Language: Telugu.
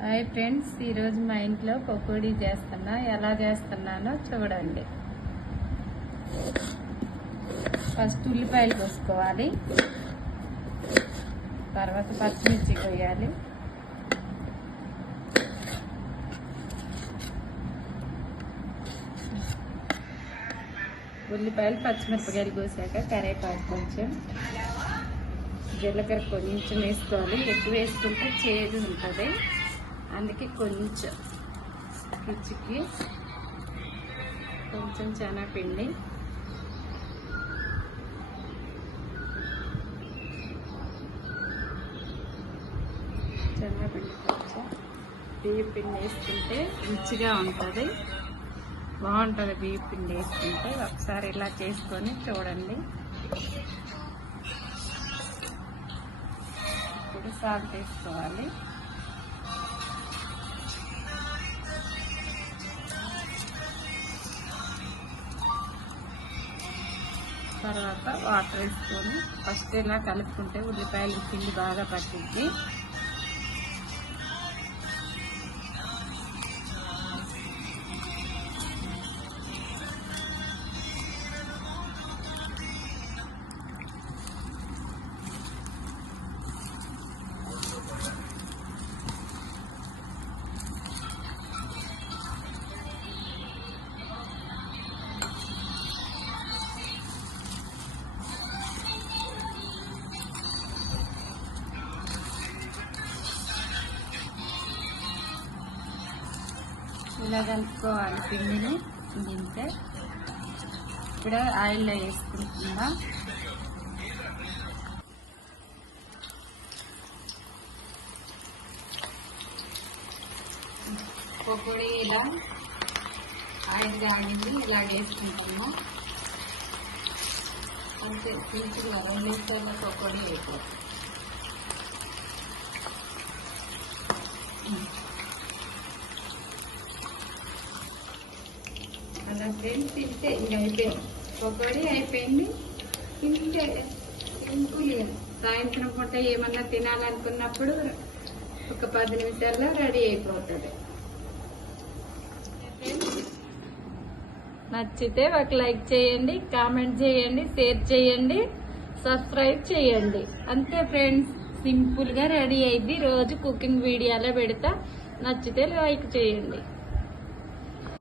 హాయ్ ఫ్రెండ్స్, ఈరోజు మా ఇంట్లో పకోడీ చేస్తున్నా. ఎలా చేస్తున్నానో చూడండి. ఫస్ట్ ఉల్లిపాయలు కోసుకోవాలి, తర్వాత పచ్చిమిర్చి కొయ్యాలి, ఉల్లిపాయలు పచ్చిమిరపకాయలు కోసాక కరివేపాకు కొంచెం, జీలకర్ర కొంచెం వేసుకోవాలి. ఎక్కువ వేసుకుంటే చేదు ఉంటుంది, అందుకే కొంచెం రుచికి కొంచెం శనగపిండి, కొంచెం బియ్యం పిండి వేసుకుంటే రుచిగా ఉంటుంది, బాగుంటుంది. బియ్యం పిండి వేసుకుంటే ఒకసారి ఇలా చేసుకొని చూడండి. ఇప్పుడు సాల్ట్ వేసుకోవాలి, తర్వాత వాటర్ వేసుకొని ఫస్ట్ ఇలా కలుపుకుంటే ఉల్లిపాయలు పిండి బాగా పట్టింది. ఇలా కలుపుకోవాలి పిండిని. ఇంతే. ఇప్పుడు ఆయిల్లో వేసుకుంటున్నా. పకోడీ ఇలా ఆయిల్ కాగింది, ఇలా వేసుకుంటున్నా. అంతే సింపుల్గా 2 నిమిషాల్లో పకోడీ అయిపోతుంది. అలా ఫ్రెండ్స్ తింటే ఇంకా అయిపోయింది, పకోడీ అయిపోయింది. తింటే సింపుల్గా సాయంత్రం పూట ఏమన్నా తినాలనుకున్నప్పుడు ఒక 10 నిమిషాల్లో రెడీ అయిపోతుంది. నచ్చితే ఒక లైక్ చేయండి, కామెంట్ చేయండి, షేర్ చేయండి, సబ్స్క్రైబ్ చేయండి. అంతే ఫ్రెండ్స్, సింపుల్గా రెడీ అయింది. రోజు కుకింగ్ వీడియోలో పెడతా. నచ్చితే లైక్ చేయండి.